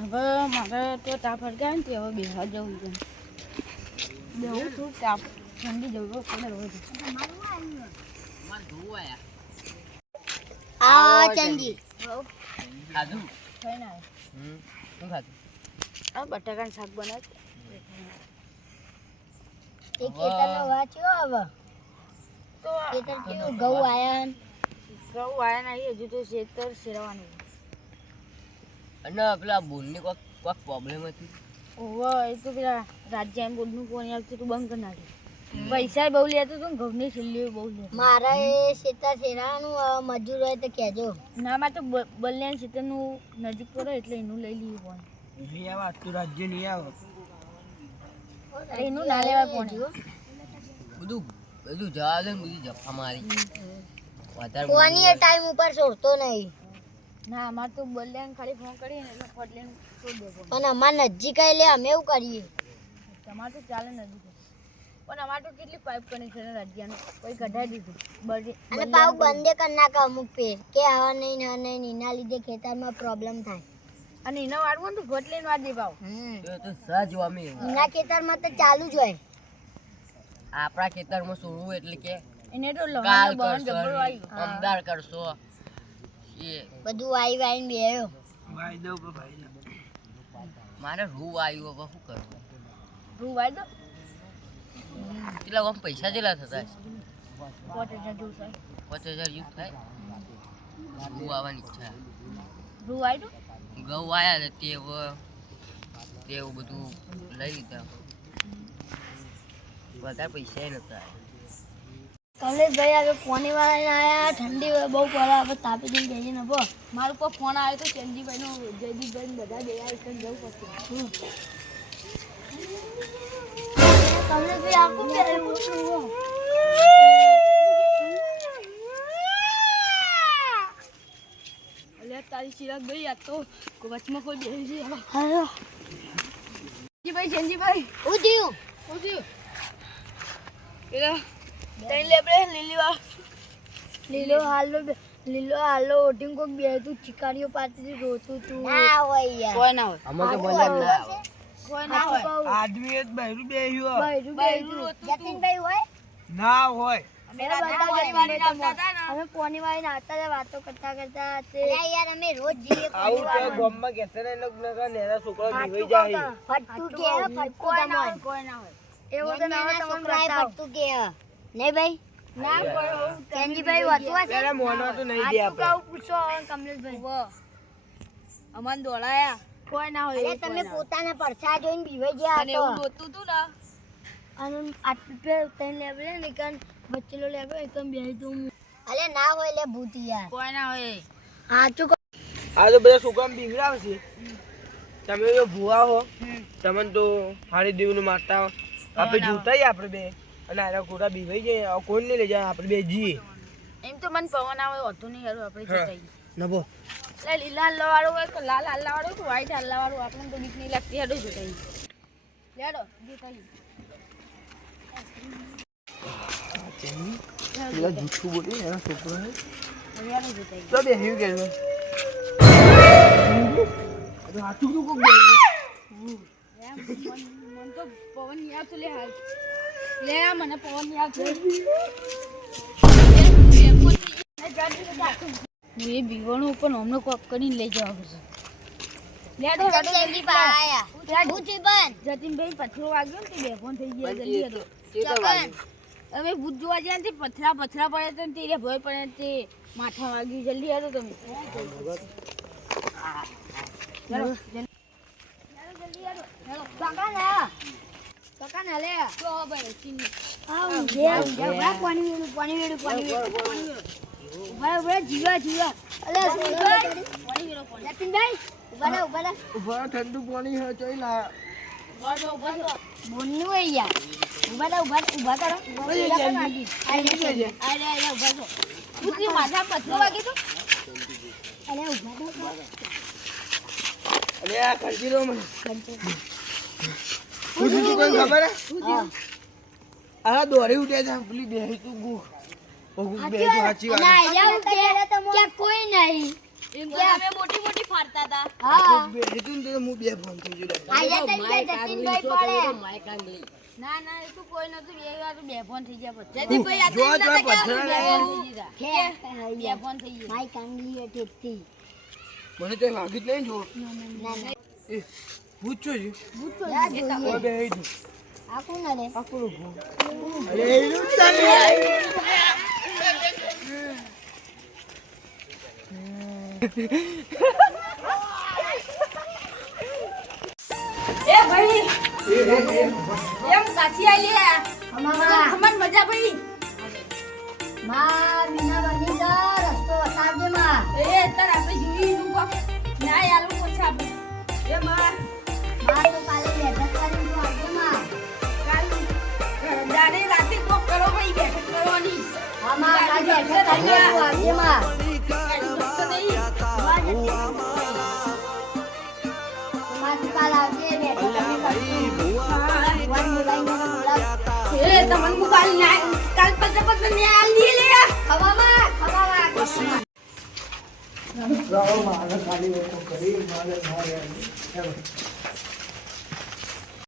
હવે મારે તો તાપ હરગાય ને હવે બેહવા જવું છે બેહું છું તાપ ઠંડી જવું પડે રોજ ચંદી ખાધું ખાઈને આવ્યો શું ખાધું આ બટાકાનું શાક બનાવ એ ખેતરનો વાંચ્યો હવે તો ખેતર કેવું ઘઉં આયા ઘઉં આવ્યા નહીં હજુ તો ખેતર શેરવાનું અને પેલા બોલની કોઈક પ્રોબ્લેમ હતી ઓહો એ તો પેલા રાજ્ય બોર્ડનું ફોન આવતું તું બંધ કરી નાખ્યું પૈસા બહુ લેતો હતો ને ઘઉંની છેલ્લી બહુ લેતો મારે એ ખેતર શેરાવાનું મજૂર હોય તો કહેજો ના માં તો બલ્યાન ખેતરનું નજીક પડે એટલે એનું લઈ લઈએ ફોન નહીં આવે તું રાજ્ય નહીં આવે એનું ના લેવાય ફોન બધું જવા દે ને બધી જફા મારી વધારે કોની ટાઈમ ઉપર છોડતો નહીં ના અમારે તો બલ્યાન ખાલી ફોન કરીને એટલે ફટ લઈને છોડી દે ફોન પણ અમાર નજીક આઈ લે અમે એવું કરીએ તમારે તો ચાલે નજીક પણ અમારે તો કેટલી પાઇપ કનેક્શન રાજ્યનું કોઈ કઢાઈ દીધું અને પાવ બંધે કરી નાખે અમુક પેર કે હા નહીં એના લીધે ખેતરમાં પ્રોબ્લેમ થાય અને એના વાળવું ને તો ફટ લઈને વાળ દે પાવ તો સહજ અમે એના ખેતરમાં તો ચાલુ જ હોય આપણા ખેતરમાં છોડવું એટલે કે એને તો કાલ લહણ બહન કરશો જબર આવ્યું અમદાર કરશો એ બધું વાઈને બેયો વાઈ દો ભાઈ મારે રૂ આવ્યું હવે શું કરવું રૂ વાય દો કેટલા આમ પૈસા કેટલા થતા હશે 5000 જેવું થાય 5000 યુઝ થાય રૂ આવવાની ઈચ્છા રૂ વાય દો ઘઉં આવ્યા હતા તેવું બધું લઈ લીધા વધારે પૈસા નતા કમલેશભાઈ હવે પોની વાળા આયા ઠંડી બહુ પડે હવે તાપી દઈને બેસી ને બો મારું પર ફોન આવ્યો તો ચંદીભાઈનો જયદીપભાઈ બધા બે આઈકન જવું પડશે કમલેશભાઈ આખું કે અલ્યા તારી ચિરાગ ભાઈ આ તો વચમાં કોઈ બેસી છે હાલો ચંદીભાઈ ઉધ્યું પેલા તઈ લેબડે લીલો હાલો ઓઢીને કોક બેઠું ચિકારીઓ પાતી રોતું તું ના હોય યાર કોઈ ના હોય અમે તો બોલ્યા ના આવે કોઈ ના હોય આદમી જ બહેરું બેહ્યો જતીનભાઈ હોય ના હોય અમે પોની વાળી નાતા હતા વાતો કરતા તે યાર અમે રોજ જઈએ આવું તો ગામમાં કહેતા ને નગર નેરા છોકરા જીવાઈ જાય ફટતું કે ફટકો તમાર કોઈ ના હોય એવું તો ના હોય છોકરાએ ફટતું કે નહીં ભાઈ ના કોઈ ચંદીભાઈ વાતો છે પેલા મોનો તો નહીં દે આપણે કાઉ પૂછો કમલેશભાઈ અમન દોડાયા કોઈ ના હોય અરે તમે પોતાના પરસા જોઈને બીવાઈ ગયા અને એવું દોતું તું ને અને આટલું પે તઈ લેબલે ને કન બચ્ચેલો લેબલે એકમ બેહી તો અલે ના હોય લે ભૂત યાર કોઈ ના હોય હાચું આ તો બધા છોકરા બીવડાવશે તમે તો ભૂવા હો તમને તો હારી દેવનું મારતા હો આપણે જોતાય આપણે બે અને આરા ખોટા બીવાઈ જાય કોણ નહીં લઈ જાય આપણે બે જીએ એમ તો મને પવન આવે હોતો નહીં યાર આપણે જતાઈ નભો લે લીલા હલ્લા વાળો હોય કે લાલ હલ્લા વાળો કે વ્હાઈટ હલ્લા વાળો આપણને તો બીક નહીં લાગતી હેડો જતાઈ લેડો દેખાઈ પેલા જૂઠું બોલી એના છોકરાને હેડો જતાઈ તો બે હેવી કે હાથું તો કોક મન તો પવન યાદ તો લે હાલ લે મને પવન યાદ છે એ બીવાનું ઉપર હમણાં કોક કરીને લઈ જવા પડશે લેડો જલ્દી પાયા ભૂતી બન જતીનભાઈ પથરો વાગ્યો ને તે બેફોન થઈ ગયા જલ્દી હેડો ચકન અમે ભૂત જોવા ગયા ને તે પથરા પડે તો તે ભય પડે તે માથા વાગ્યું જલ્દી હેડો તમે ચકન હલે તો ભાઈ ચીની આવ જે પાણી વેડું ઉભા જીવા અલે જતીનભાઈ ઉભા ઉભા ઠંડુ પાણી હે જોઈ લા બોલનું હોય યાર ઉભા કરો ઉભા છો ભૂતની માથા પથરો વાગી તો અલે ઉભા અરે આ કરજી લો મને પૂછું તું કોઈ ખબર હે આ દોરી ઉઠ્યા છે પેલી બેહી તું ગુ ઓગુ બે તો સાચી વાત ના આયા કે કોઈ નહીં એમ તો તમે મોટી ફાડતા હતા હા બેહી તું તો તો હું બે ફોન થઈ ગયો આયા તઈ બે જતીનભાઈ પડે ના ના એ તો કોઈ નતું બે વાર બે ફોન થઈ ગયા પછી જતીનભાઈ આ જો જો પથરા બે ફોન થઈ ગયા માઈ કાંગલી અટેતી મને તો વાગી જ નહીં જો ના ના એ પૂછો જી યાદ જોઈએ બે હેડ આ કોણ રે આપણો ભૂ અરે એનું ચાલે એ ભાઈ એમ કાચી આઈ લે અમારા ખમણ મજા પડી માં વિના બની જા રસ્તો બતાવજે માં એ તાર આપણે જીવી નું કોક ના આલુ પછી આપણે એ માં તો કાલે બેઠક કરી તું આવજે માં કાલ દાડે રાતે કોક કરો ભાઈ બેઠક કરવાની હા માં કાલે બેઠક કરી તું આવજે માં માં તું કાલ આવજે બેઠક કરી ભગવાન બોલાઈને બોલાવ એ તમને મોબાઈલ ના કાલ પત્ર ને આલ દી લે ખવામાં રાવ મારે ખાલી ઓકો કરી મારે